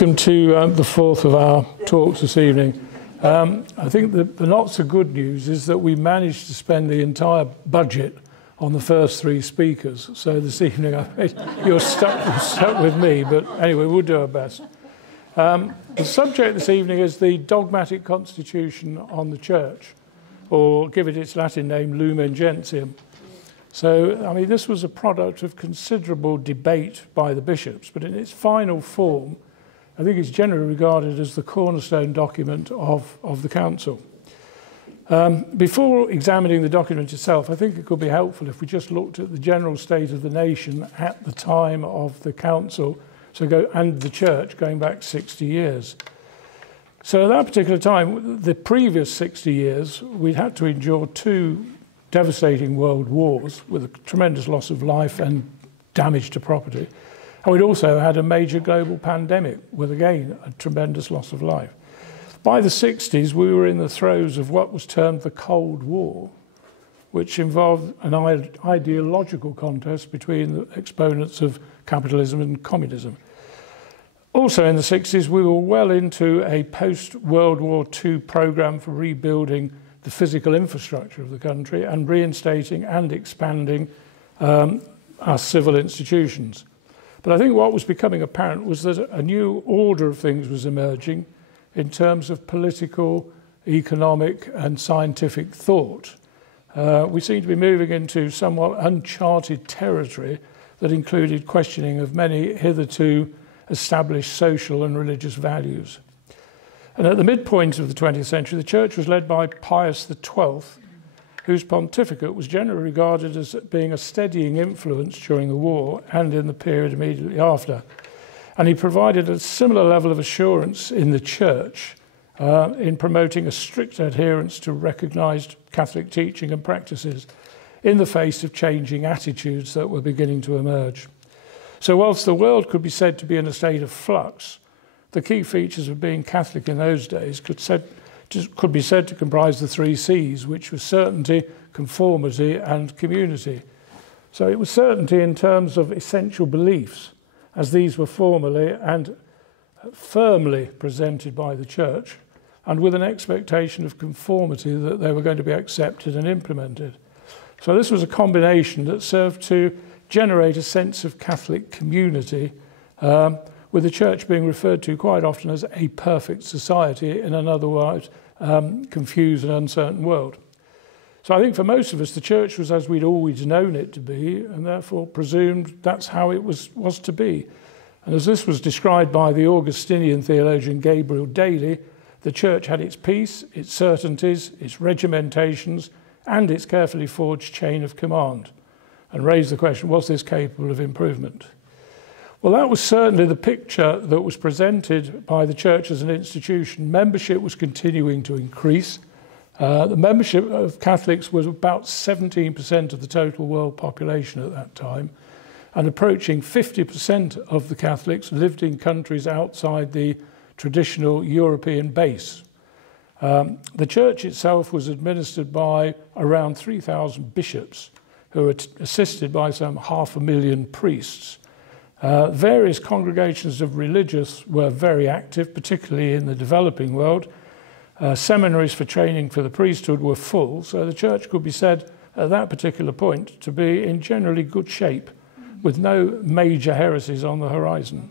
Welcome to the fourth of our talks this evening. I think the not so good news is that we managed to spend the entire budget on the first three speakers. So this evening you're stuck with me, but anyway, we'll do our best. The subject this evening is the dogmatic constitution on the Church, or give it its Latin name, Lumen Gentium. So, I mean, this was a product of considerable debate by the bishops, but in its final form, I think it's generally regarded as the cornerstone document of the Council. Before examining the document itself, I think it could be helpful if we just looked at the general state of the nation at the time of the Council, and the Church going back 60 years. So at that particular time, the previous 60 years, we'd had to endure two devastating world wars with a tremendous loss of life and damage to property. And we'd also had a major global pandemic with, again, a tremendous loss of life. By the 60s, we were in the throes of what was termed the Cold War, which involved an ideological contest between the exponents of capitalism and communism. Also in the 60s, we were well into a post-World War II program for rebuilding the physical infrastructure of the country and reinstating and expanding our civil institutions. But I think what was becoming apparent was that a new order of things was emerging in terms of political, economic and scientific thought. We seem to be moving into somewhat uncharted territory that included questioning of many hitherto established social and religious values. And at the midpoint of the 20th century, the Church was led by Pius XII, whose pontificate was generally regarded as being a steadying influence during the war and in the period immediately after. And he provided a similar level of assurance in the Church in promoting a strict adherence to recognised Catholic teaching and practices in the face of changing attitudes that were beginning to emerge. So whilst the world could be said to be in a state of flux, the key features of being Catholic in those days could be said to comprise the three C's, which were certainty, conformity and community. So it was certainty in terms of essential beliefs, as these were formally and firmly presented by the Church, and with an expectation of conformity that they were going to be accepted and implemented. So this was a combination that served to generate a sense of Catholic community, with the Church being referred to quite often as a perfect society in an otherwise confused and uncertain world. So I think for most of us, the Church was as we'd always known it to be, and therefore presumed that's how it was to be. And as this was described by the Augustinian theologian Gabriel Daly, the Church had its peace, its certainties, its regimentations, and its carefully forged chain of command, and raised the question, was this capable of improvement? Well, that was certainly the picture that was presented by the Church as an institution. Membership was continuing to increase. The membership of Catholics was about 17% of the total world population at that time, and approaching 50% of the Catholics lived in countries outside the traditional European base. The Church itself was administered by around 3,000 bishops, who were assisted by some 500,000 priests. Various congregations of religious were very active, particularly in the developing world. Seminaries for training for the priesthood were full, so the Church could be said at that particular point to be in generally good shape, with no major heresies on the horizon.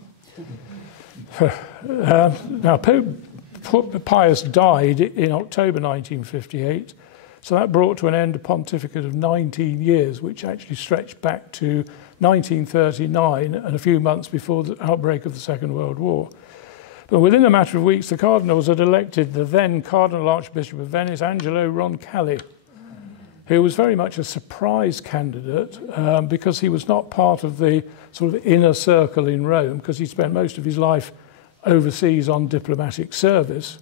Now, Pope Pius died in October 1958, so that brought to an end a pontificate of 19 years, which actually stretched back to 1939 and a few months before the outbreak of the Second World War. But within a matter of weeks, the cardinals had elected the then Cardinal Archbishop of Venice, Angelo Roncalli, who was very much a surprise candidate because he was not part of the sort of inner circle in Rome, because he spent most of his life overseas on diplomatic service.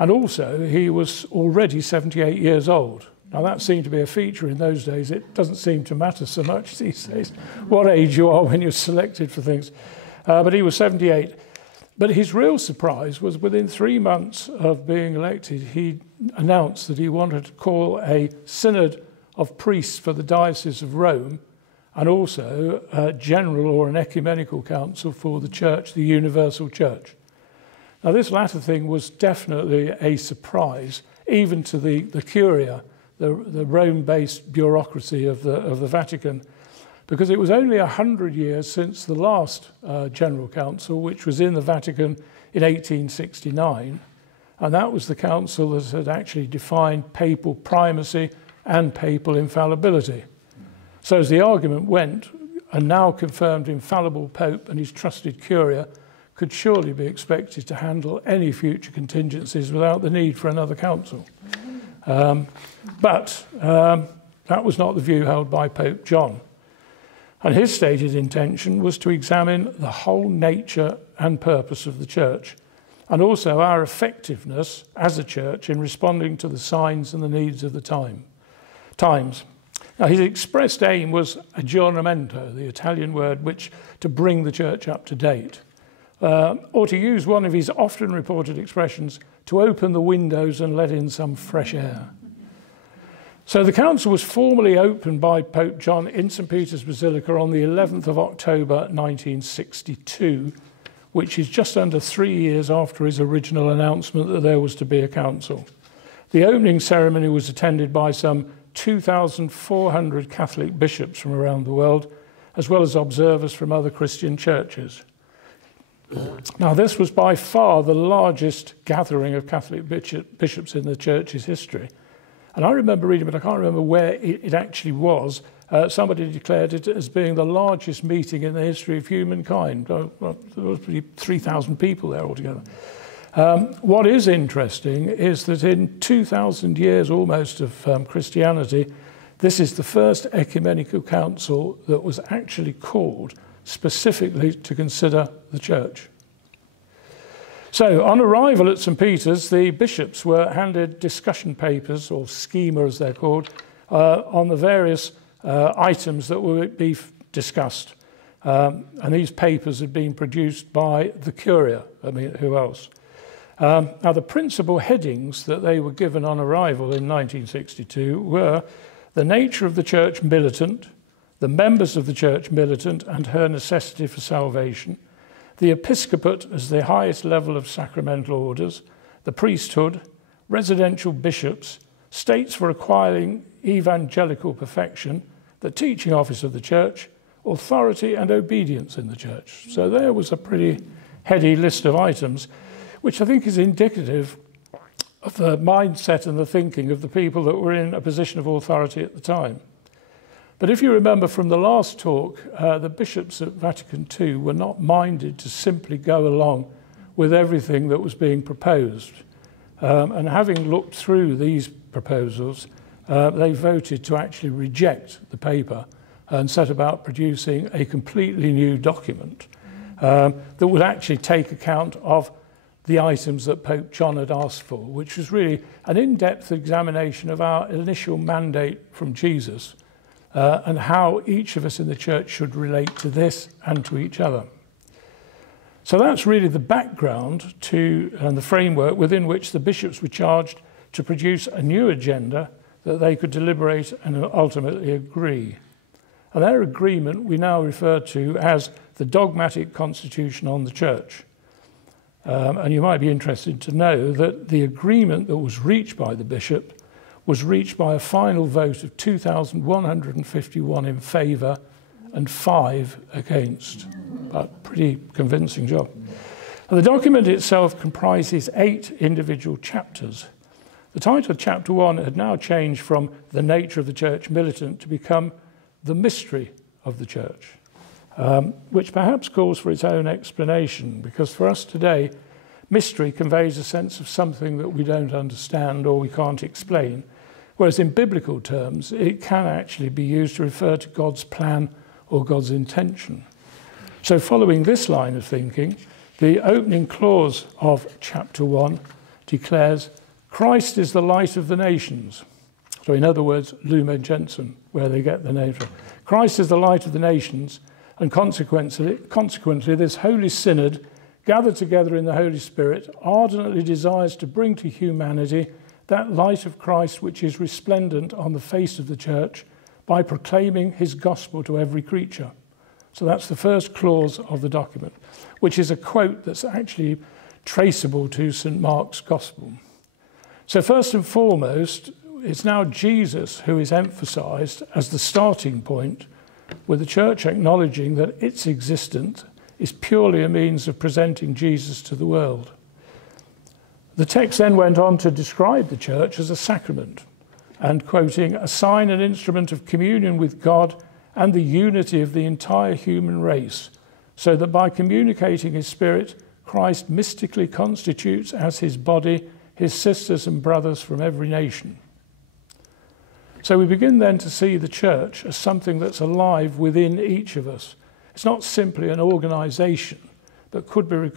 And also, he was already 78 years old. Now, that seemed to be a feature in those days. It doesn't seem to matter so much these days what age you are when you're selected for things. But he was 78. But his real surprise was within 3 months of being elected, he announced that he wanted to call a synod of priests for the Diocese of Rome, and also a general or an ecumenical council for the Church, the Universal Church. Now, this latter thing was definitely a surprise, even to the Curia, the Rome-based bureaucracy of the Vatican, because it was only 100 years since the last General Council, which was in the Vatican in 1869, and that was the council that had actually defined papal primacy and papal infallibility. So as the argument went, a now confirmed infallible Pope and his trusted Curia could surely be expected to handle any future contingencies without the need for another council. But that was not the view held by Pope John. And his stated intention was to examine the whole nature and purpose of the Church, and also our effectiveness as a Church in responding to the signs and the needs of the times. Now, his expressed aim was aggiornamento, the Italian word which to bring the Church up to date, or to use one of his often reported expressions, to open the windows and let in some fresh air. So the council was formally opened by Pope John in St. Peter's Basilica on the 11th of October 1962, which is just under 3 years after his original announcement that there was to be a council. The opening ceremony was attended by some 2,400 Catholic bishops from around the world, as well as observers from other Christian churches. Now, this was by far the largest gathering of Catholic bishops in the Church's history. And I remember reading, but I can't remember where it actually was. Somebody declared it as being the largest meeting in the history of humankind. There was 3,000 people there altogether. What is interesting is that in 2,000 years almost of Christianity, this is the first ecumenical council that was actually called specifically to consider the Church. So, on arrival at St. Peter's, the bishops were handed discussion papers, or schema as they're called, on the various items that would be discussed. And these papers had been produced by the Curia. I mean, who else? Now, the principal headings that they were given on arrival in 1962 were the nature of the Church militant, the members of the Church militant and her necessity for salvation, the episcopate as the highest level of sacramental orders, the priesthood, residential bishops, states for acquiring evangelical perfection, the teaching office of the Church, authority and obedience in the Church. So there was a pretty heady list of items, which I think is indicative of the mindset and the thinking of the people that were in a position of authority at the time. But if you remember from the last talk, the bishops at Vatican II were not minded to simply go along with everything that was being proposed. And having looked through these proposals, they voted to actually reject the paper and set about producing a completely new document that would actually take account of the items that Pope John had asked for, which was really an in-depth examination of our initial mandate from Jesus, and how each of us in the Church should relate to this and to each other. So that's really the background to and the framework within which the bishops were charged to produce a new agenda that they could deliberate and ultimately agree. And their agreement we now refer to as the Dogmatic Constitution on the Church. And you might be interested to know that the agreement that was reached by the bishop was reached by a final vote of 2,151 in favour and 5 against. A pretty convincing job. And the document itself comprises 8 individual chapters. The title of Chapter 1 had now changed from The Nature of the Church Militant to become The Mystery of the Church, which perhaps calls for its own explanation, because for us today, mystery conveys a sense of something that we don't understand or we can't explain. Whereas in biblical terms, it can actually be used to refer to God's plan or God's intention. So following this line of thinking, the opening clause of chapter 1 declares, Christ is the light of the nations. So in other words, Lumen Gentium, where they get the name from. Christ is the light of the nations, and consequently this Holy Synod, gathered together in the Holy Spirit, ardently desires to bring to humanity that light of Christ which is resplendent on the face of the Church by proclaiming his gospel to every creature. So that's the first clause of the document, which is a quote that's actually traceable to St. Mark's Gospel. So first and foremost, it's now Jesus who is emphasised as the starting point, with the Church acknowledging that its existence is purely a means of presenting Jesus to the world. The text then went on to describe the Church as a sacrament, and quoting, a sign and instrument of communion with God and the unity of the entire human race, so that by communicating his Spirit, Christ mystically constitutes as his body his sisters and brothers from every nation. So we begin then to see the Church as something that's alive within each of us. It's not simply an organisation, but could be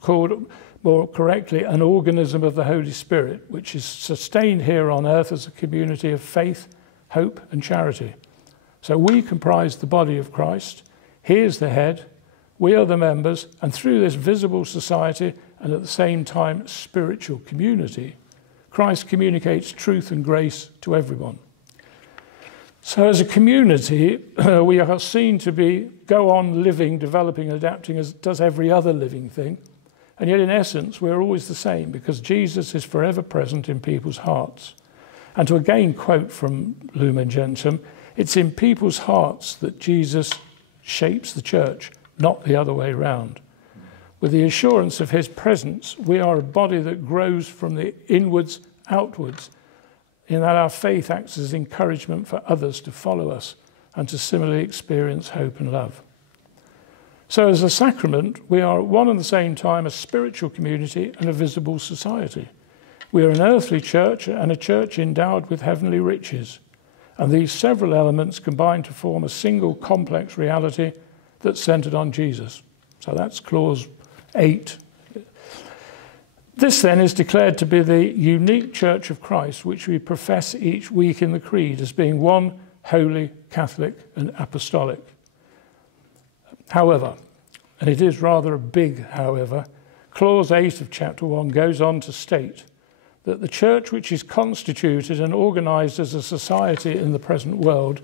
called more correctly an organism of the Holy Spirit, which is sustained here on earth as a community of faith, hope and charity. So we comprise the body of Christ, he is the head, we are the members, and through this visible society and at the same time spiritual community, Christ communicates truth and grace to everyone. So as a community, we are seen to go on living, developing, adapting as does every other living thing. And yet in essence, we're always the same because Jesus is forever present in people's hearts. And to again quote from Lumen Gentium, it's in people's hearts that Jesus shapes the church, not the other way round. With the assurance of his presence, we are a body that grows from the inwards outwards, in that our faith acts as encouragement for others to follow us and to similarly experience hope and love. So as a sacrament, we are at one and the same time a spiritual community and a visible society. We are an earthly church and a church endowed with heavenly riches. And these several elements combine to form a single complex reality that's centred on Jesus. So that's clause 8. This then is declared to be the unique Church of Christ, which we profess each week in the Creed as being one, holy, Catholic and apostolic. However, and it is rather a big however, clause 8 of chapter 1 goes on to state that the church which is constituted and organised as a society in the present world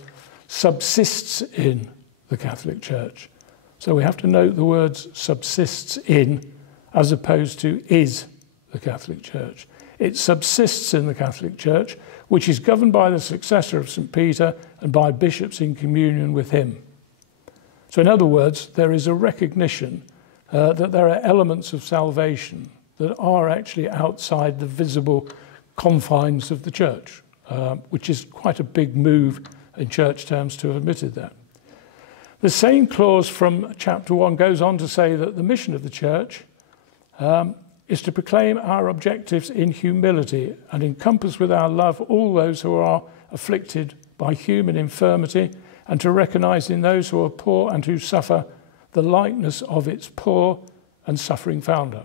subsists in the Catholic Church. So we have to note the words subsists in as opposed to is the Catholic Church. It subsists in the Catholic Church, which is governed by the successor of St. Peter and by bishops in communion with him. So in other words, there is a recognition that there are elements of salvation that are actually outside the visible confines of the church, which is quite a big move in church terms to have admitted that. The same clause from chapter 1 goes on to say that the mission of the church is to proclaim our objectives in humility and encompass with our love all those who are afflicted by human infirmity, and to recognise in those who are poor and who suffer the likeness of its poor and suffering founder.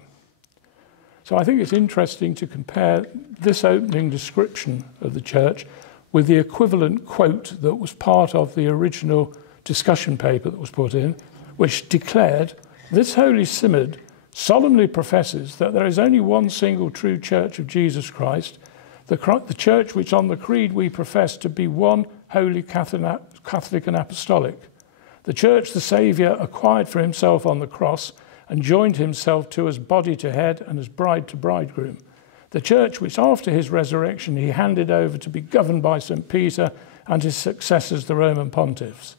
So I think it's interesting to compare this opening description of the church with the equivalent quote that was part of the original discussion paper that was put in, which declared, "This Holy Synod solemnly professes that there is only one single true Church of Jesus Christ, the Church which on the Creed we profess to be one holy Catholic and Apostolic, the Church the Saviour acquired for himself on the cross and joined himself to as body to head and as bride to bridegroom, the Church which after his resurrection he handed over to be governed by St. Peter and his successors the Roman pontiffs.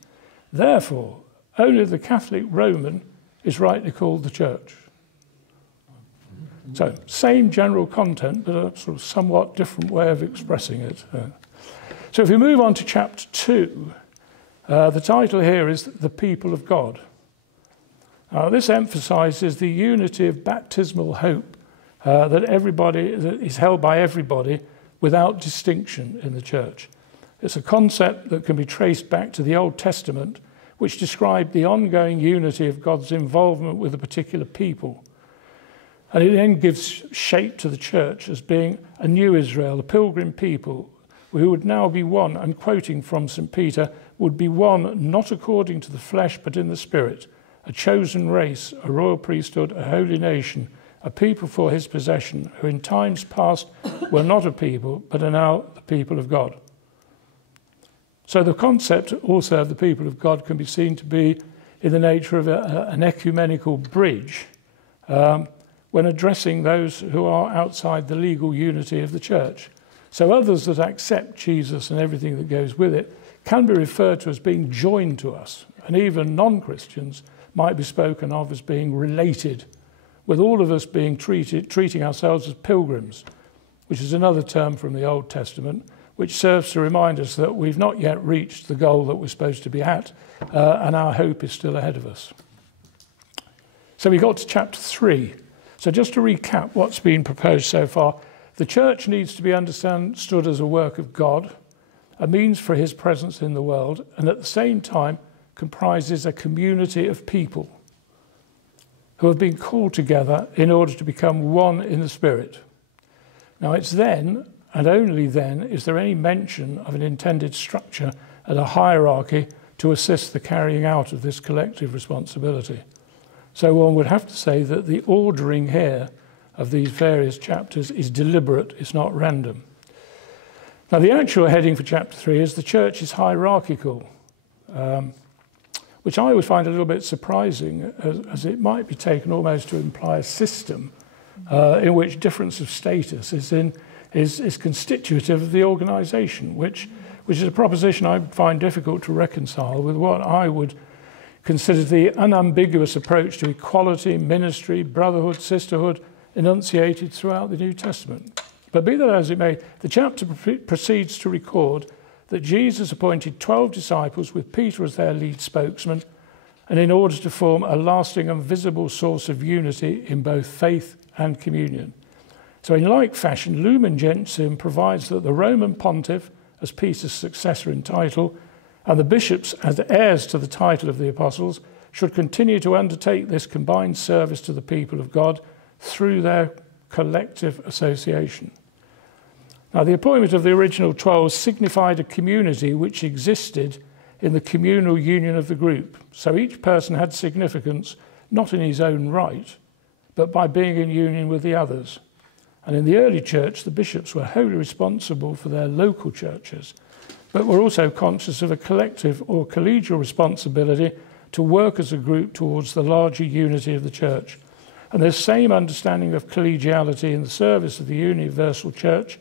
Therefore, only the Catholic Roman is rightly called the Church." So, same general content, but a sort of somewhat different way of expressing it. So if we move on to chapter 2, the title here is The People of God. This emphasises the unity of baptismal hope that is held by everybody without distinction in the church. It's a concept that can be traced back to the Old Testament, which described the ongoing unity of God's involvement with a particular people. And it then gives shape to the church as being a new Israel, a pilgrim people, who would now be one, and quoting from St. Peter, would be one not according to the flesh but in the spirit, a chosen race, a royal priesthood, a holy nation, a people for his possession, who in times past were not a people but are now the people of God. So the concept also of the people of God can be seen to be in the nature of an ecumenical bridge, when addressing those who are outside the legal unity of the church. So others that accept Jesus and everything that goes with it can be referred to as being joined to us, and even non-Christians might be spoken of as being related, with all of us being treating ourselves as pilgrims, which is another term from the Old Testament, which serves to remind us that we've not yet reached the goal that we're supposed to be at, and our hope is still ahead of us. So we got to chapter 3. So just to recap what's been proposed so far, the church needs to be understood as a work of God, a means for his presence in the world, and at the same time comprises a community of people who have been called together in order to become one in the Spirit. Now it's then, and only then, is there any mention of an intended structure and a hierarchy to assist the carrying out of this collective responsibility. So one would have to say that the ordering here of these various chapters is deliberate, it's not random. Now the actual heading for chapter 3 is the church is hierarchical, which I would find a little bit surprising, as it might be taken almost to imply a system in which difference of status is constitutive of the organisation, which is a proposition I find difficult to reconcile with what I would consider the unambiguous approach to equality, ministry, brotherhood, sisterhood, enunciated throughout the New Testament. But be that as it may, the chapter proceeds to record that Jesus appointed 12 disciples with Peter as their lead spokesman, and in order to form a lasting and visible source of unity in both faith and communion. So in like fashion, Lumen Gentium provides that the Roman pontiff, as Peter's successor in title, and the bishops as heirs to the title of the apostles, should continue to undertake this combined service to the people of God through their collective association. Now, the appointment of the original 12 signified a community which existed in the communal union of the group. So each person had significance, not in his own right, but by being in union with the others. And in the early church, the bishops were wholly responsible for their local churches, but were also conscious of a collective or collegial responsibility to work as a group towards the larger unity of the church. And this same understanding of collegiality in the service of the universal church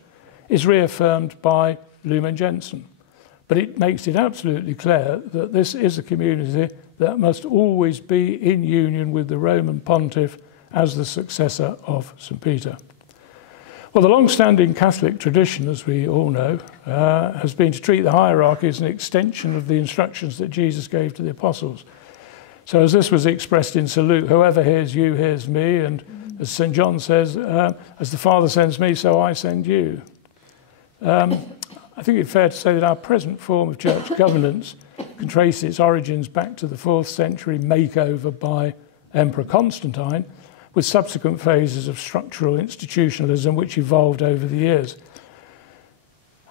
is reaffirmed by Lumen Gentium. But it makes it absolutely clear that this is a community that must always be in union with the Roman pontiff as the successor of St. Peter. Well, the long-standing Catholic tradition, as we all know, has been to treat the hierarchy as an extension of the instructions that Jesus gave to the apostles. So as this was expressed in St. Luke, whoever hears you hears me, and as St. John says, as the Father sends me, so I send you. I think it's fair to say that our present form of church governance can trace its origins back to the 4th century makeover by Emperor Constantine, with subsequent phases of structural institutionalism which evolved over the years.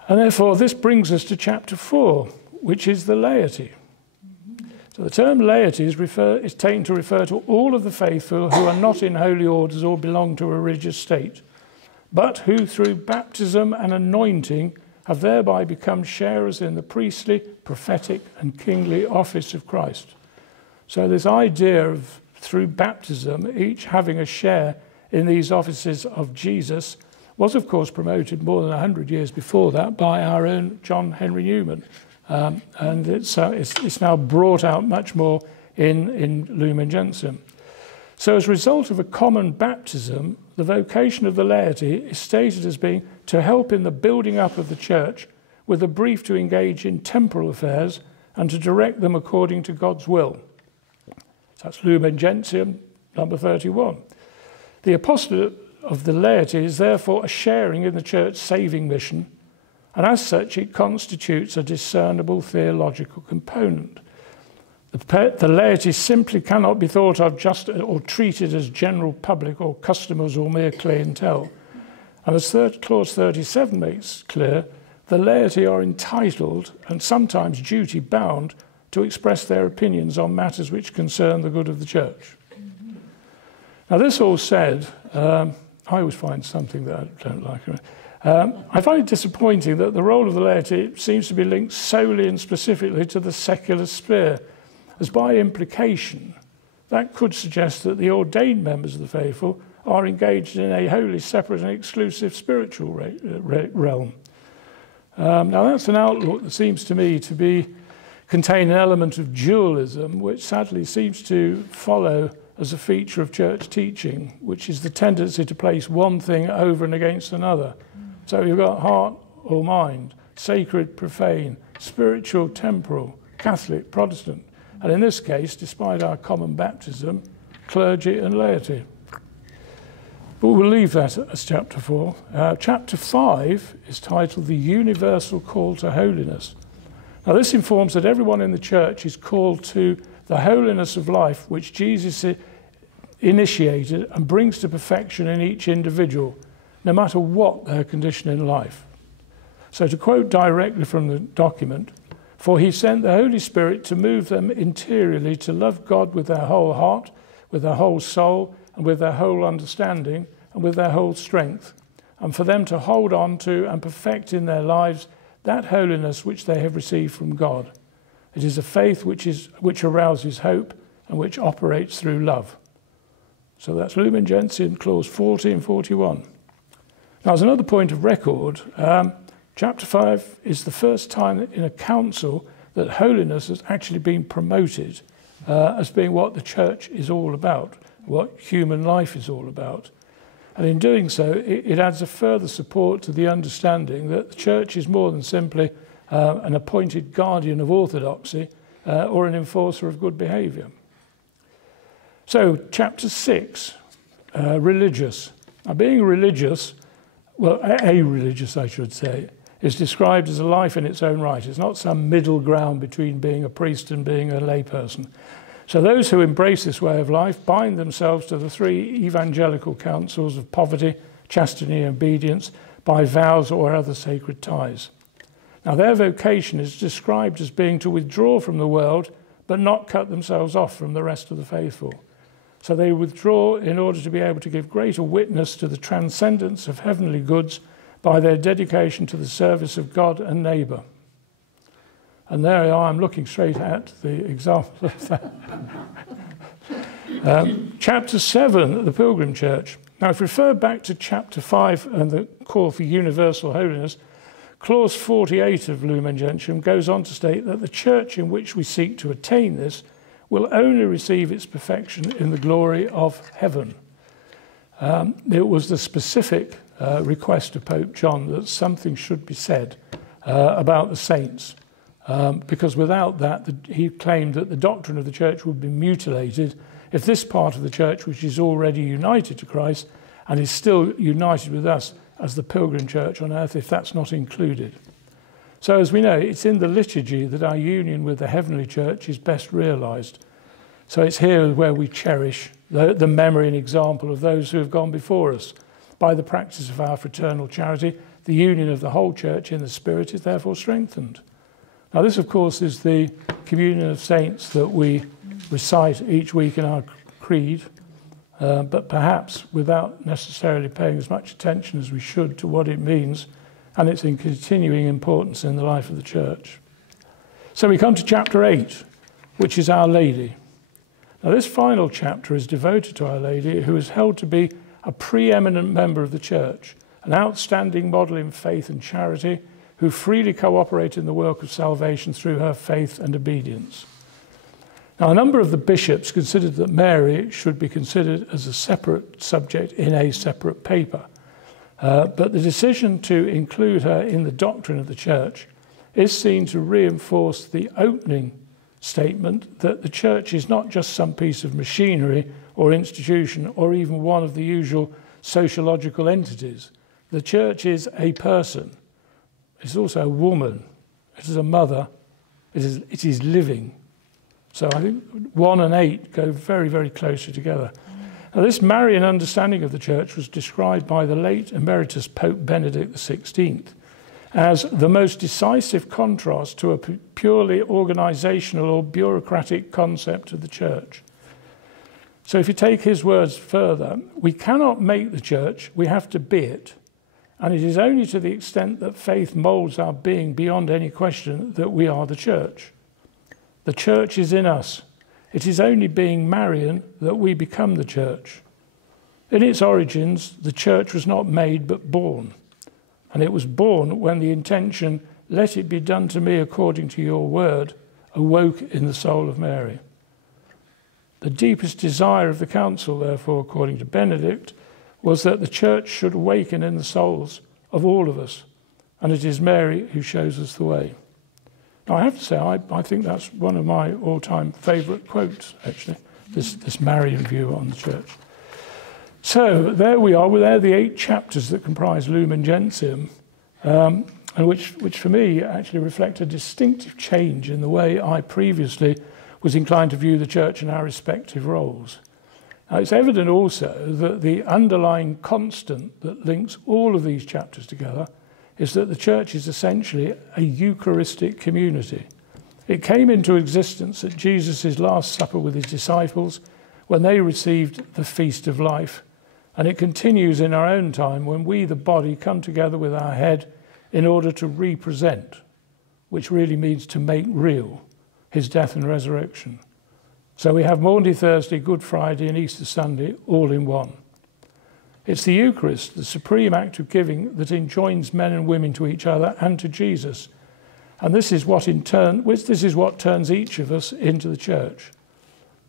And therefore, this brings us to chapter 4, which is the laity. So the term laity is taken to refer to all of the faithful who are not in holy orders or belong to a religious state, but who through baptism and anointing have thereby become sharers in the priestly, prophetic and kingly office of Christ. So this idea of through baptism, each having a share in these offices of Jesus was of course promoted more than 100 years before that by our own John Henry Newman. And it's now brought out much more in Lumen Gentium. So as a result of a common baptism, the vocation of the laity is stated as being to help in the building up of the church with a brief to engage in temporal affairs and to direct them according to God's will. So that's Lumen Gentium, number 31. The apostolate of the laity is therefore a sharing in the church's saving mission, and as such it constitutes a discernible theological component. The laity simply cannot be thought of just or treated as general public or customers or mere clientele. And as clause 37 makes clear, the laity are entitled and sometimes duty bound to express their opinions on matters which concern the good of the church. Now this all said, I always find something that I don't like. I find it disappointing that the role of the laity seems to be linked solely and specifically to the secular sphere, as by implication that could suggest that the ordained members of the faithful are engaged in a wholly separate and exclusive spiritual realm. Now that's an outlook that seems to me to contain an element of dualism, which sadly seems to follow as a feature of church teaching, which is the tendency to place one thing over and against another. So you've got heart or mind, sacred, profane, spiritual, temporal, Catholic, Protestant, and in this case, despite our common baptism, clergy and laity. But we'll leave that as chapter 4. Chapter 5 is titled The Universal Call to Holiness. Now this informs that everyone in the church is called to the holiness of life which Jesus initiated and brings to perfection in each individual, no matter what their condition in life. So to quote directly from the document, "For he sent the Holy Spirit to move them interiorly to love God with their whole heart, with their whole soul, and with their whole understanding, and with their whole strength, and for them to hold on to and perfect in their lives that holiness which they have received from God. It is a faith which arouses hope and which operates through love." So that's Lumen Gentium, clause 40 and 41. Now, as another point of record, chapter 5 is the first time in a council that holiness has actually been promoted as being what the church is all about, what human life is all about. And in doing so, it adds a further support to the understanding that the church is more than simply an appointed guardian of orthodoxy or an enforcer of good behaviour. So, chapter 6, religious. Now, being religious, well, a-religious, I should say, is described as a life in its own right. It's not some middle ground between being a priest and being a layperson. So those who embrace this way of life bind themselves to the 3 evangelical counsels of poverty, chastity, and obedience by vows or other sacred ties. Now, their vocation is described as being to withdraw from the world, but not cut themselves off from the rest of the faithful. So they withdraw in order to be able to give greater witness to the transcendence of heavenly goods by their dedication to the service of God and neighbour. And there I am looking straight at the example of that. Chapter 7, the Pilgrim Church. Now, if we refer back to chapter 5 and the call for universal holiness, clause 48 of Lumen Gentium goes on to state that the church in which we seek to attain this will only receive its perfection in the glory of heaven. It was the specific request of Pope John that something should be said about the saints, because without that, he claimed that the doctrine of the church would be mutilated if this part of the church, which is already united to Christ and is still united with us as the pilgrim church on earth, if that's not included. So as we know, it's in the liturgy that our union with the heavenly church is best realised. So it's here where we cherish the memory and example of those who have gone before us. By the practice of our fraternal charity, the union of the whole church in the Spirit is therefore strengthened. Now this, of course, is the communion of saints that we recite each week in our creed, but perhaps without necessarily paying as much attention as we should to what it means and its continuing importance in the life of the church. So we come to chapter 8, which is Our Lady. Now this final chapter is devoted to Our Lady, who is held to be a preeminent member of the church, an outstanding model in faith and charity, who freely cooperate in the work of salvation through her faith and obedience. Now, a number of the bishops considered that Mary should be considered as a separate subject in a separate paper, but the decision to include her in the doctrine of the church is seen to reinforce the opening statement that the church is not just some piece of machinery or institution or even one of the usual sociological entities. The church is a person. It's also a woman. It is a mother. It is living. So I think 1 and 8 go very, very closely together. Now, this Marian understanding of the church was described by the late emeritus Pope Benedict XVI as the most decisive contrast to a purely organizational or bureaucratic concept of the church. So if you take his words further, we cannot make the church, we have to be it. And it is only to the extent that faith molds our being beyond any question that we are the church. The church is in us. It is only being Marian that we become the church. In its origins, the church was not made but born. And it was born when the intention, "Let it be done to me according to your word," awoke in the soul of Mary. The deepest desire of the council, therefore, according to Benedict, was that the church should awaken in the souls of all of us. And it is Mary who shows us the way. Now, I have to say, I think that's one of my all-time favourite quotes, actually, this Marian view on the church. So there we are. Well, there are the 8 chapters that comprise Lumen Gentium, and which for me actually reflect a distinctive change in the way I previously was inclined to view the church and our respective roles. Now, it's evident also that the underlying constant that links all of these chapters together is that the church is essentially a Eucharistic community. It came into existence at Jesus' Last Supper with his disciples when they received the feast of life. And it continues in our own time when we, the body, come together with our head in order to represent, which really means to make real, his death and resurrection. So we have Maundy Thursday, Good Friday and Easter Sunday all in one. It's the Eucharist, the supreme act of giving, that enjoins men and women to each other and to Jesus. And this is what turns each of us into the church.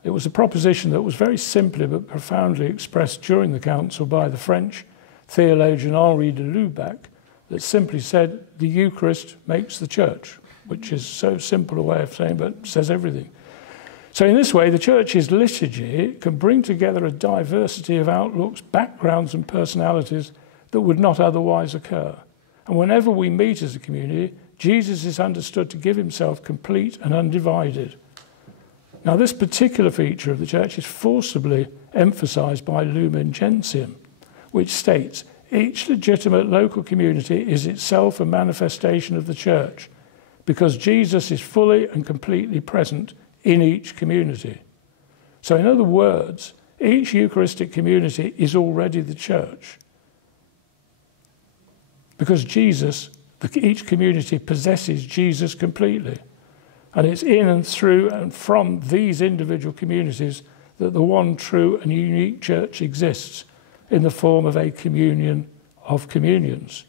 It was a proposition that was very simply but profoundly expressed during the council by the French theologian Henri de Lubac, that simply said, the Eucharist makes the church, which is so simple a way of saying, but says everything. So in this way, the church's liturgy can bring together a diversity of outlooks, backgrounds and personalities that would not otherwise occur. And whenever we meet as a community, Jesus is understood to give himself complete and undivided. Now, this particular feature of the church is forcibly emphasised by Lumen Gentium, which states, each legitimate local community is itself a manifestation of the church, because Jesus is fully and completely present in each community. So in other words, each Eucharistic community is already the church, because each community possesses Jesus completely. And it's in and through and from these individual communities that the one true and unique church exists in the form of a communion of communions.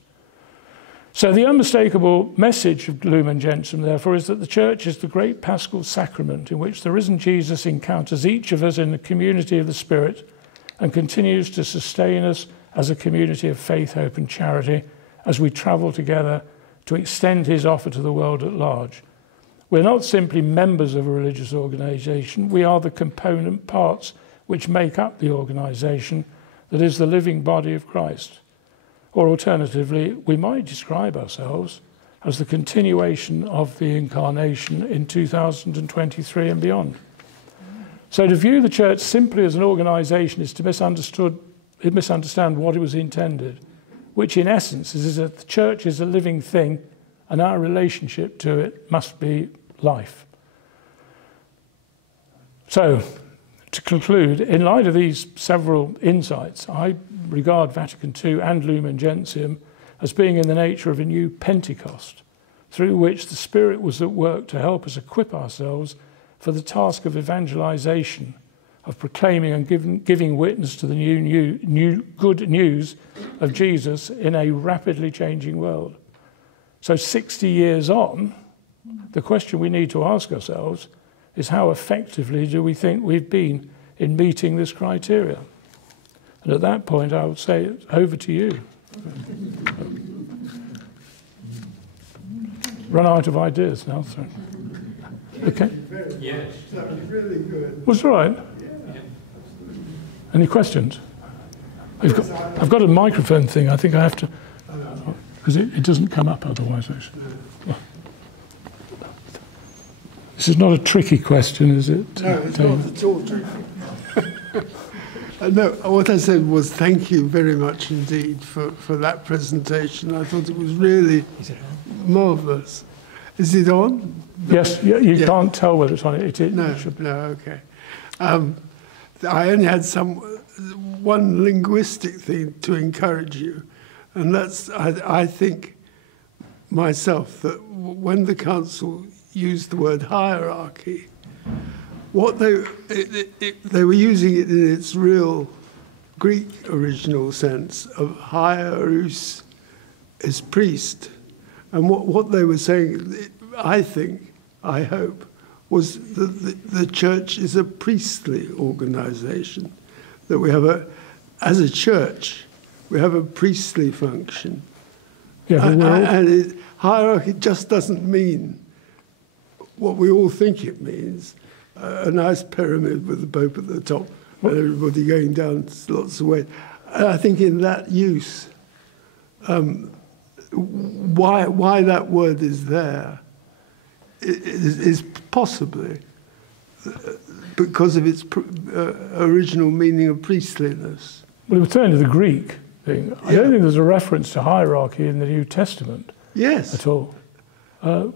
So the unmistakable message of Lumen Gentium, therefore, is that the church is the great paschal sacrament in which the risen Jesus encounters each of us in the community of the Spirit and continues to sustain us as a community of faith, hope and charity as we travel together to extend his offer to the world at large. We're not simply members of a religious organisation, we are the component parts which make up the organisation that is the living body of Christ. Or alternatively, we might describe ourselves as the continuation of the incarnation in 2023 and beyond. So to view the church simply as an organisation is to misunderstand what it was intended, which in essence is that the church is a living thing and our relationship to it must be life. So, to conclude, in light of these several insights, I regard Vatican II and Lumen Gentium as being in the nature of a new Pentecost, through which the Spirit was at work to help us equip ourselves for the task of evangelization, of proclaiming and giving witness to the new good news of Jesus in a rapidly changing world. So 60 years on, the question we need to ask ourselves is how effectively do we think we've been in meeting this criteria? And at that point, I would say, over to you. Run out of ideas now. So. Okay? Yes. That was really good. Was all right? Yeah. Any questions? I've got a microphone thing. I think I have to, because it doesn't come up otherwise, actually. This is not a tricky question, is it? No, it's not at all tricky. No, what I said was thank you very much indeed for that presentation. I thought it was really marvellous. Is it on? Yes, you can't tell whether it's on it. No, okay. I only had one linguistic thing to encourage you, and that's, I think myself, that when the Council used the word hierarchy, what they were using it in its real Greek original sense of hierus is priest. And what they were saying, I think, I hope, was that the church is a priestly organization, that we have as a church, we have a priestly function. Yeah, and hierarchy just doesn't mean what we all think it means, a nice pyramid with the Pope at the top and everybody going down lots of ways. And I think in that use, why that word is there is possibly because of its original meaning of priestliness. Well, if we turn to the Greek thing, I don't think there's a reference to hierarchy in the New Testament at all. But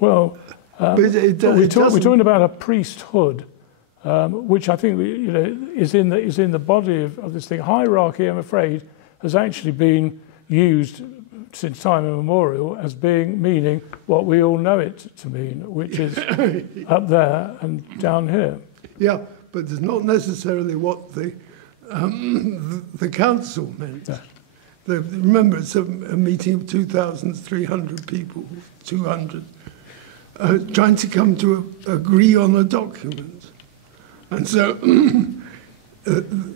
we're talking about a priesthood, which I think is in the body of this thing. Hierarchy, I'm afraid, has actually been used since time immemorial as meaning what we all know it to mean, which is up there and down here. Yeah, but it's not necessarily what the council meant. Yeah. Remember, it's a meeting of 2,300 people, 200, trying to come to agree on a document. And so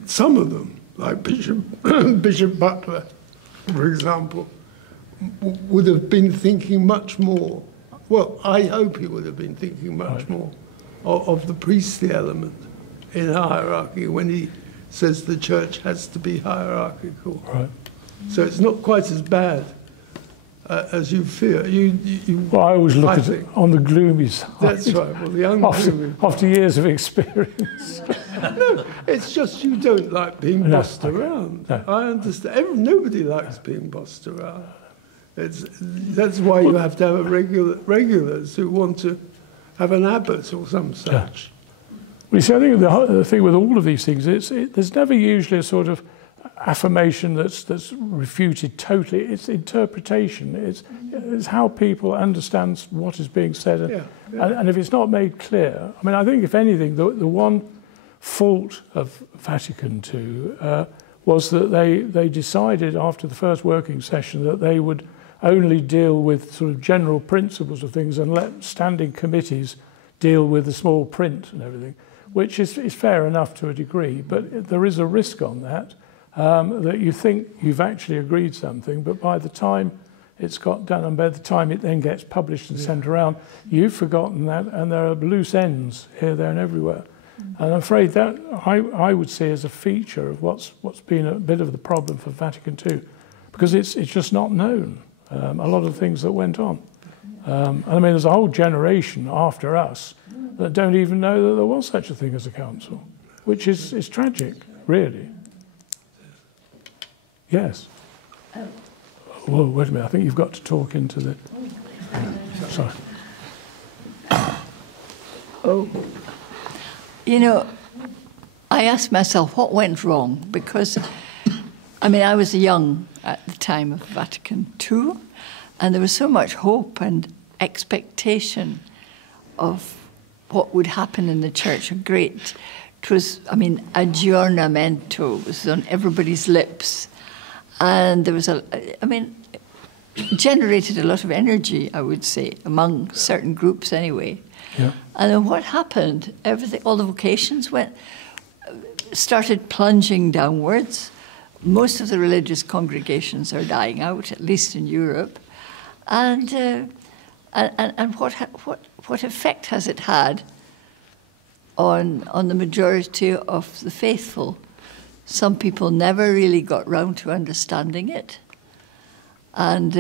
some of them, like Bishop Butler, for example, would have been thinking much more. Well, I hope he would have been thinking much more of the priestly element in hierarchy when he says the church has to be hierarchical. Right. So it's not quite as bad as you fear. Well, I always look at it on the gloomy side. That's right. Well, the ungloomy. After years of experience. No, it's just you don't like being bossed around. No. I understand. Nobody likes being bossed around. That's why you have to have regulars who want to have an abbot or some such. Yeah. Well, you see, I think the thing with all of these things, there's never usually a sort of affirmation that's refuted totally. It's interpretation. It's how people understand what is being said. And if it's not made clear, I mean, I think if anything, the one fault of Vatican II was that they decided after the first working session that they would only deal with sort of general principles of things and let standing committees deal with the small print and everything, which is fair enough to a degree, but there is a risk on that, that you think you've actually agreed something, but by the time it's got done and by the time it then gets published and sent around, you've forgotten that, and there are loose ends here, there and everywhere. And I'm afraid that I would see as a feature of what's been a bit of the problem for Vatican II, because it's just not known, a lot of things that went on. And I mean, there's a whole generation after us that don't even know that there was such a thing as a council, which is tragic, really. Yes. Whoa, wait a minute, I think you've got to talk into the... Sorry. Oh. You know, I asked myself what went wrong, because, I mean, I was young at the time of Vatican II, and there was so much hope and expectation of what would happen in the church. It was, I mean, aggiornamento was on everybody's lips. And there was generated a lot of energy, I would say, among certain groups anyway. Yeah. And then what happened? All the vocations started plunging downwards. Most of the religious congregations are dying out, at least in Europe. And what effect has it had on the majority of the faithful? Some people never really got round to understanding it. And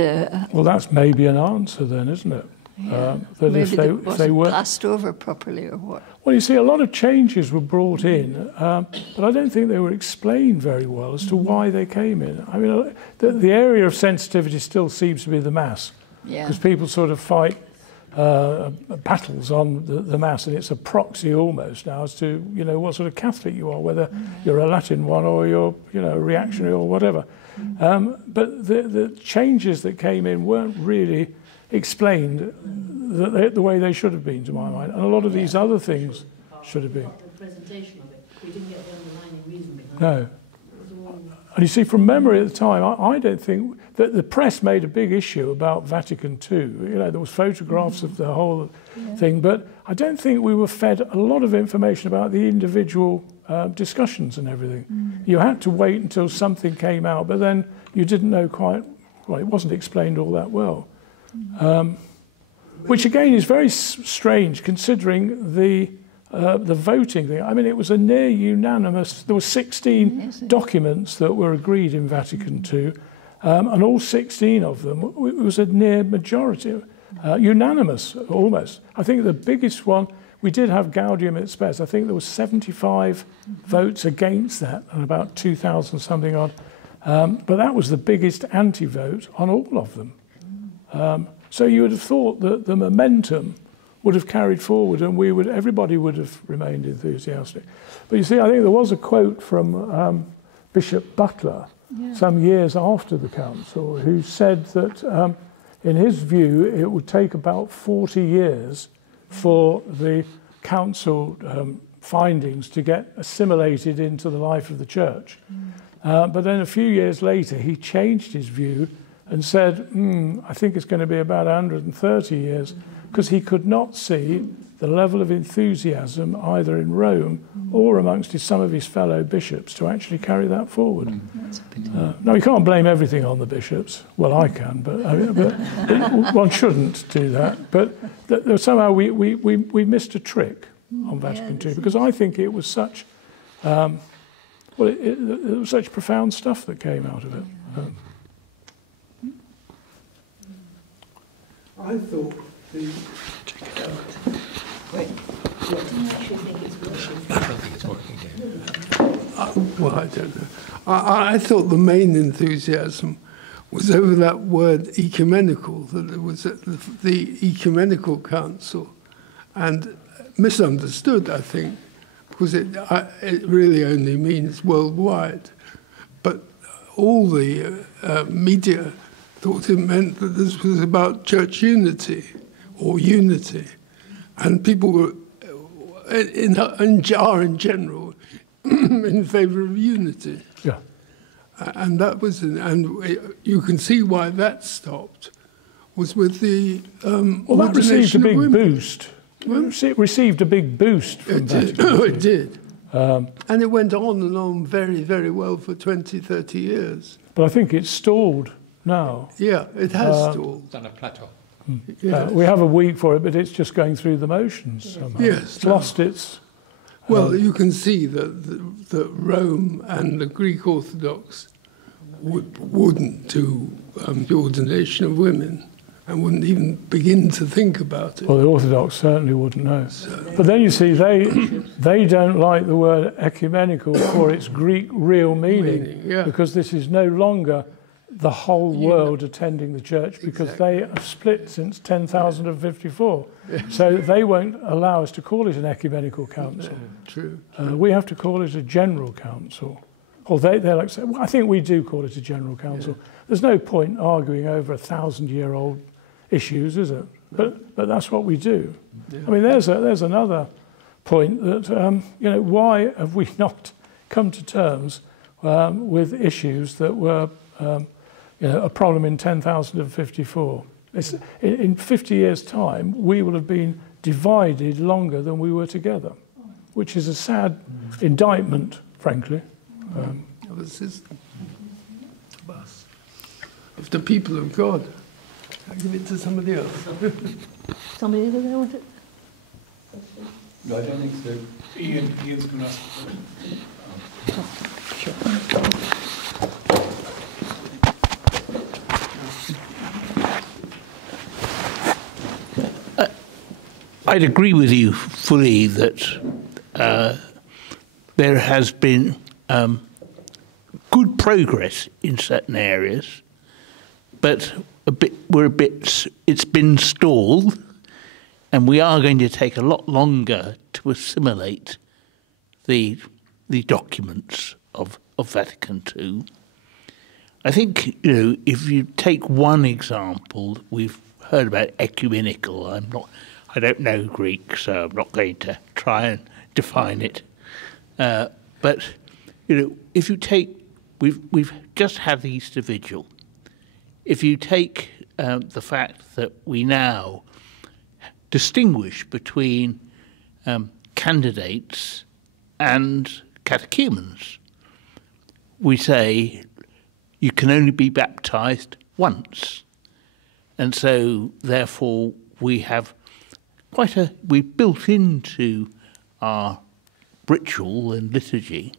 well, that's maybe an answer then, isn't it? Yeah. That maybe if they weren't passed over properly, or what? Well, you see, a lot of changes were brought in, but I don't think they were explained very well as to why they came in. I mean, the area of sensitivity still seems to be the Mass, because people sort of fight battles on the Mass, and it's a proxy almost now as to what sort of Catholic you are, whether you're a Latin one or you're reactionary or whatever. But the changes that came in weren't really explained the way they should have been, to my mind, and a lot of these other things should have been. The presentation of it, we didn't get the underlying reason behind it. No. And you see, from memory at the time, I don't think that the press made a big issue about Vatican II. You know, there was photographs of the whole thing, but I don't think we were fed a lot of information about the individual discussions and everything. You had to wait until something came out, but then you didn't know quite, well, it wasn't explained all that well. Which again is very strange considering the voting thing. I mean, it was a near unanimous, there were 16 documents that were agreed in Vatican II, and all 16 of them, it was a near majority, unanimous almost. I think the biggest one, we did have Gaudium et Spes. I think there was 75 votes against that and about 2,000 something odd. But that was the biggest anti-vote on all of them. So you would have thought that the momentum would have carried forward and everybody would have remained enthusiastic. But you see, I think there was a quote from Bishop Butler some years after the council who said that in his view it would take about 40 years for the council findings to get assimilated into the life of the church. But then a few years later he changed his view and said, I think it's going to be about 130 years, because he could not see the level of enthusiasm either in Rome or amongst some of his fellow bishops to actually carry that forward. Now, you can't blame everything on the bishops. Well, I can, but one shouldn't do that. But somehow we missed a trick on Vatican II, because I think it was such, it was such profound stuff that came out of it. I thought the... Wait. I don't think it's working. Well, I don't know. I thought the main enthusiasm was over that word ecumenical, that it was at the Ecumenical Council, and misunderstood, I think, because it really only means worldwide. But all the media thought it meant that this was about church unity or unity, and people were in general in favour of unity. Yeah. And that was, you can see why that stopped, was with the well, that received a big boost. It received a big boost from that. It did. And it went on and on very, very well for 20, 30 years. But I think it's stalled now. Yeah, it has stalled. It's on a plateau. We have a week for it, but it's just going through the motions somehow. Yes. It's lost its... Well, you can see that Rome and the Greek Orthodox wouldn't do the ordination of women and wouldn't even begin to think about it. Well, the Orthodox certainly wouldn't know. But then you see, they don't like the word ecumenical for its Greek real meaning, because this is no longer the whole world attending the church, because they have split since 10,054. So they won't allow us to call it an ecumenical council. True. We have to call it a general council. Or they're like, well, I think we do call it a general council. There's no point arguing over 1,000-year-old issues, is it? But that's what we do. I mean, there's another point that, why have we not come to terms with issues that were a problem in 10,054. In 50 years' time, we will have been divided longer than we were together, which is a sad indictment, frankly. Of the system, of us, of the people of God. I'll give it to somebody else. Somebody else want it? No, I don't think so. Ian's going to ask a question. I'd agree with you fully that there has been good progress in certain areas, but it's been stalled, and we are going to take a lot longer to assimilate the documents of Vatican II. I think, if you take one example, we've heard about ecumenical. I don't know Greek, so I'm not going to try and define it. But if you take we've just had the Easter Vigil. If you take the fact that we now distinguish between candidates and catechumens, we say you can only be baptized once. And so, therefore, we've built into our ritual and liturgy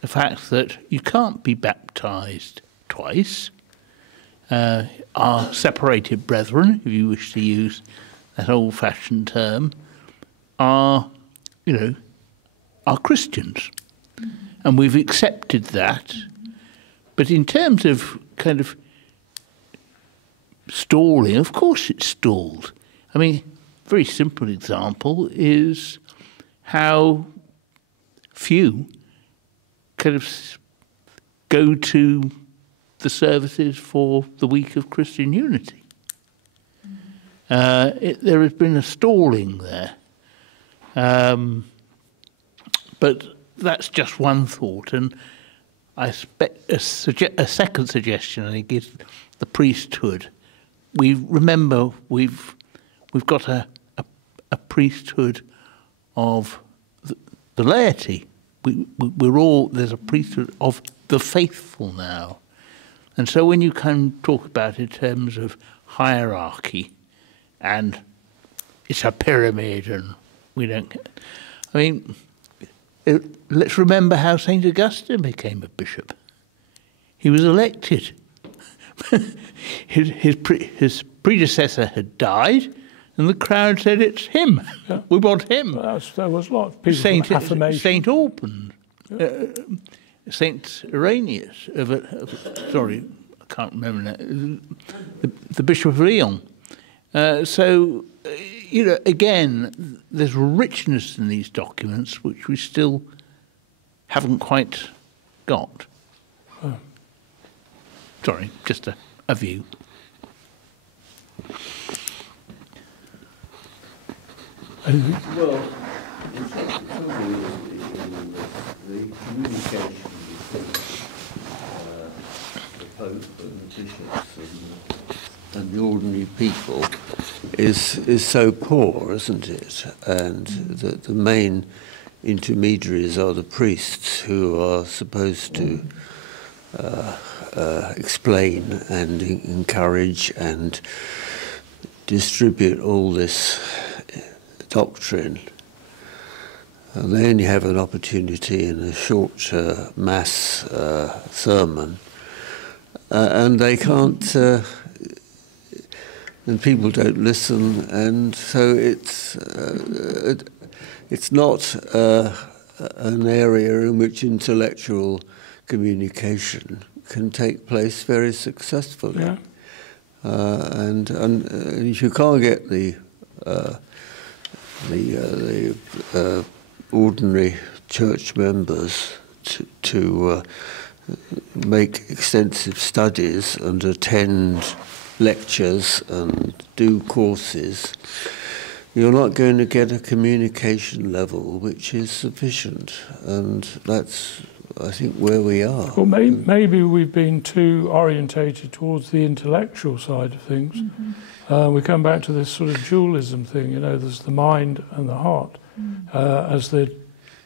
the fact that you can't be baptized twice. Our separated brethren, if you wish to use that old-fashioned term, are Christians. And we've accepted that. But in terms of kind of stalling, of course it's stalled. I mean, a very simple example is how few kind of go to the services for the week of Christian unity. There has been a stalling there. But that's just one thought, and I expect a second suggestion, I think, is the priesthood. We've got a priesthood of the laity. There's a priesthood of the faithful now. And so when you can talk about it in terms of hierarchy, and it's a pyramid, and we don't... I mean, let's remember how St. Augustine became a bishop. He was elected. his predecessor had died, and the crowd said, "It's him. Yeah. We want him." Well, there was a lot of people affirmation. St. Alban, St. Irenaeus, sorry, I can't remember now, the Bishop of Lyon. So, again, there's richness in these documents which we still haven't quite got. Oh. Sorry, just a view. Well, the communication between the Pope and the bishops and the ordinary people is so poor, isn't it? And the main intermediaries are the priests, who are supposed to explain and encourage and distribute all this doctrine. And they only have an opportunity in a short mass sermon, and they can't, and people don't listen, and so it's not an area in which intellectual communication can take place very successfully. Yeah. And if you can't get the ordinary church members to make extensive studies and attend lectures and do courses, you're not going to get a communication level which is sufficient, and that's, I think, where we are. Well, maybe we've been too orientated towards the intellectual side of things. Mm-hmm. We come back to this sort of dualism thing, there's the mind and the heart. As the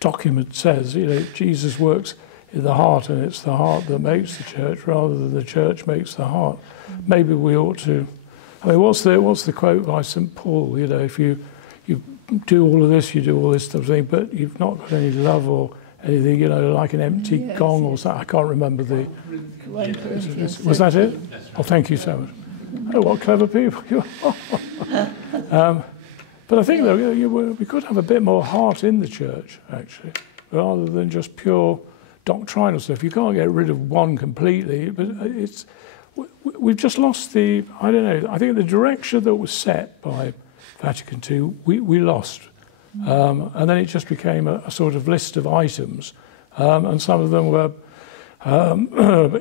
document says, Jesus works in the heart, and it's the heart that makes the church rather than the church makes the heart. Maybe we ought to... I mean, what's the quote by St. Paul? If you do all of this, you do all this stuff, but you've not got any love or anything, like an empty gong or something. I can't remember the... Was that it? Oh, thank you so much. Oh, what clever people you are. But I think that we could have a bit more heart in the church, actually, rather than just pure doctrinal stuff. You can't get rid of one completely, but we've just lost I don't know, I think the direction that was set by Vatican II, we lost. And then it just became a sort of list of items, and some of them were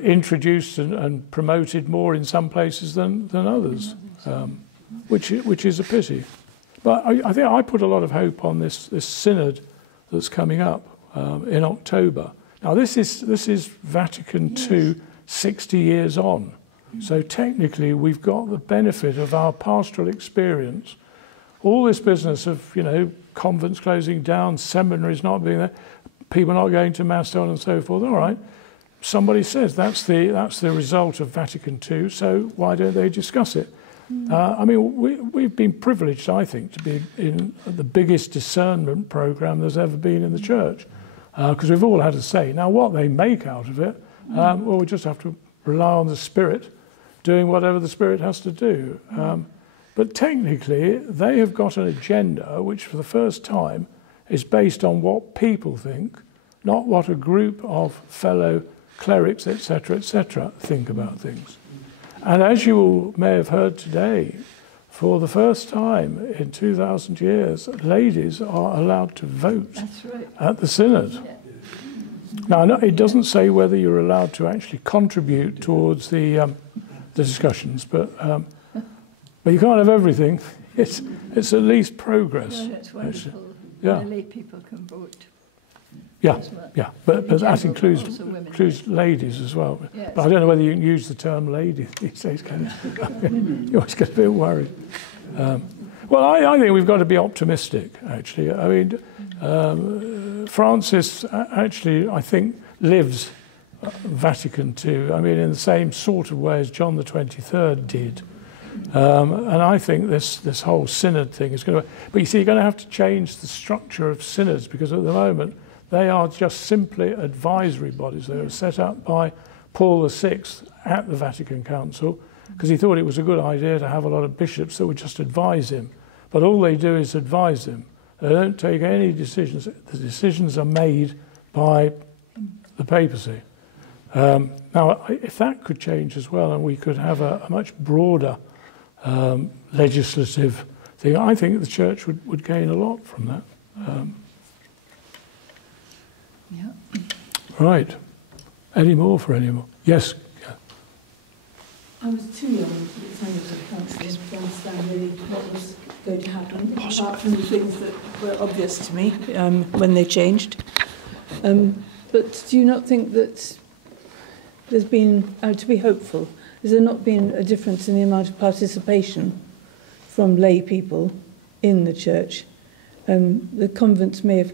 introduced and promoted more in some places than others, which is a pity. But I think I put a lot of hope on this synod that's coming up in October. Now this is Vatican II 60 years on. So technically we've got the benefit of our pastoral experience. All this business of, you know, convents closing down, seminaries not being there, people not going to mass, so on and so forth. All right, somebody says that's the result of Vatican II, so why don't they discuss it? I mean, we've been privileged, I think, to be in the biggest discernment program there's ever been in the church, because we've all had a say. Now, what they make out of it, well, we just have to rely on the Spirit doing whatever the Spirit has to do. But technically, they have got an agenda which, for the first time, is based on what people think, not what a group of fellow clerics, etc., think about things. And as you all may have heard today, for the first time in 2,000 years, ladies are allowed to vote at the Synod. Yeah. Now, it doesn't say whether you're allowed to actually contribute towards the discussions, but you can't have everything. It's at least progress. No, that's wonderful. Yeah. Lay people can vote. Yeah, yeah, but that includes ladies as well. Yes. But I don't know whether you can use the term lady these days, can you? You always get a bit worried. Well, I think we've got to be optimistic, actually. I mean, Francis actually, I think, lives Vatican II, I mean, in the same sort of way as John the 23rd did. And I think this whole synod thing is going to... But you see, you're going to have to change the structure of synods, because at the moment, they are just simply advisory bodies. They were set up by Paul VI at the Vatican Council because he thought it was a good idea to have a lot of bishops that would just advise him. But all they do is advise him. They don't take any decisions. The decisions are made by the papacy. Now, if that could change as well, and we could have a much broader legislative thing, I think the Church would gain a lot from that. Yeah. Right. Any more for any more? Yes. Yeah. I was too young at the time of the council to understand really what was going to happen, apart from the things that were obvious to me when they changed. But do you not think that there's been, to be hopeful, has there not been a difference in the amount of participation from lay people in the church? The convents may have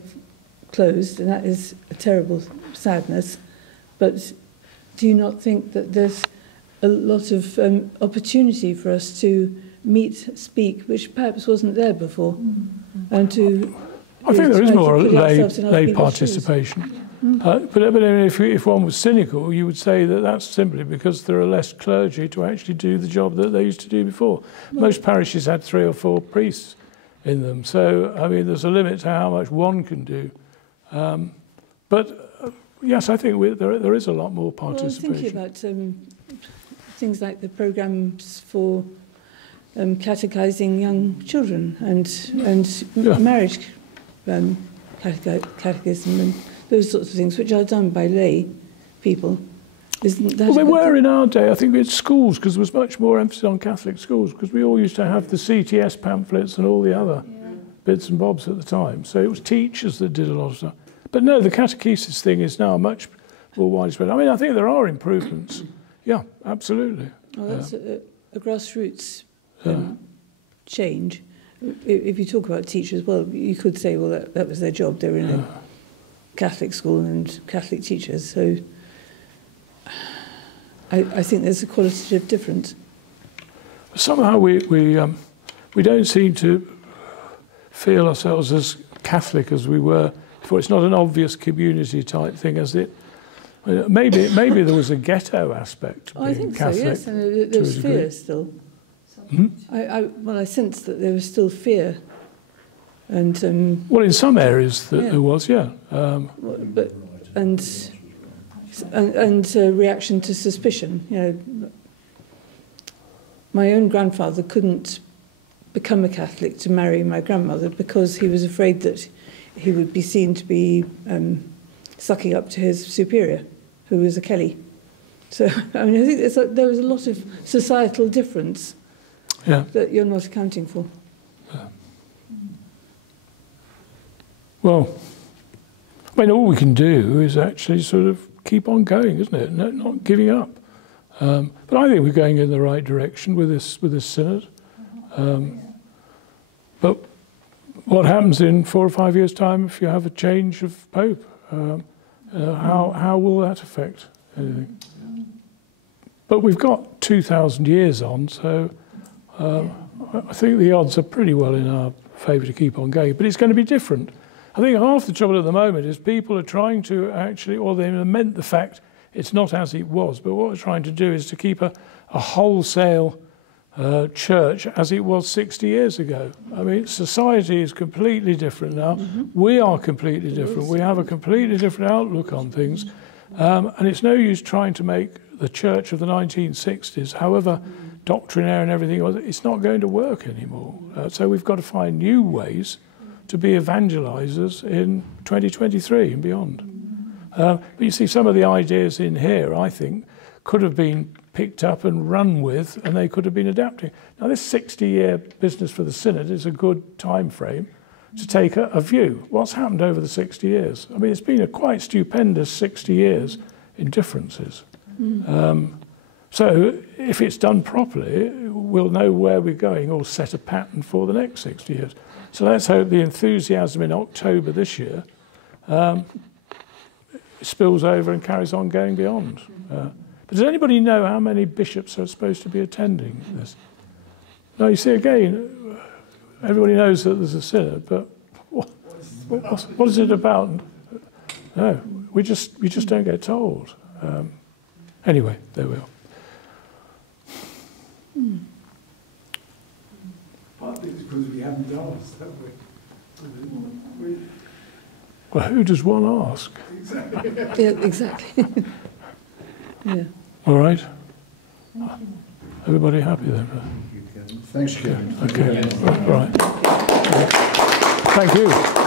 closed, and that is a terrible sadness, but do you not think that there's a lot of opportunity for us to meet, speak, which perhaps wasn't there before, and to... I think there is more lay participation. But I mean, if one was cynical, you would say that that's simply because there are less clergy to actually do the job that they used to do before. Most parishes had 3 or 4 priests in them, so I mean, there's a limit to how much one can do. But yes, I think there is a lot more participation. Well, I was thinking about things like the programs for catechizing young children and marriage catechism and those sorts of things, which are done by lay people. Well, they were in our day. I think it's schools, because there was much more emphasis on Catholic schools, because we all used to have the CTS pamphlets and all the other bits and bobs at the time. So it was teachers that did a lot of stuff. But no, the catechesis thing is now much more widespread. I mean, I think there are improvements. Yeah, absolutely. Well, that's a grassroots change. If you talk about teachers, well, you could say, well, that was their job. They were in a Catholic school and Catholic teachers. So I think there's a qualitative difference. Somehow we don't seem to feel ourselves as Catholic as we were before. It's not an obvious community type thing, as it. Maybe there was a ghetto aspect to being I think Catholic. So, yes, and there was fear still. I sensed that there was still fear, and well, in some areas there was, and reaction to suspicion. You know, my own grandfather couldn't become a Catholic to marry my grandmother because he was afraid that he would be seen to be sucking up to his superior, who was a Kelly. So I mean, I think there was a lot of societal difference. That you're not accounting for. Well, I mean, all we can do is actually sort of keep on going, isn't it? Not giving up. But I think we're going in the right direction with this synod. But what happens in 4 or 5 years' time if you have a change of pope? How will that affect anything? But we've got 2,000 years on, so I think the odds are pretty well in our favour to keep on going. But it's going to be different. I think half the trouble at the moment is people are trying to actually, or they lament the fact it's not as it was, but what we're trying to do is to keep a wholesale church as it was 60 years ago. I mean, society is completely different now. We are completely different. We have a completely different outlook on things. And it's no use trying to make the church of the 1960s, however doctrinaire and everything was, it's not going to work anymore. So we've got to find new ways to be evangelizers in 2023 and beyond. But you see, some of the ideas in here, I think, could have been picked up and run with, and they could have been adapting. Now, this 60-year business for the Synod is a good time frame to take a view. What's happened over the 60 years? I mean, it's been a quite stupendous 60 years in differences. So if it's done properly, we'll know where we're going or set a pattern for the next 60 years. So let's hope the enthusiasm in October this year spills over and carries on going beyond. But does anybody know how many bishops are supposed to be attending this? No, you see, again, everybody knows that there's a synod, but what is it about? No, we just don't get told. Anyway, there we are. Partly it's because we haven't asked, have we? Well, who does one ask? Exactly. Yeah, exactly. Yeah. All right. Everybody happy then? Thanks, Kevin. Okay. Right. Thank you.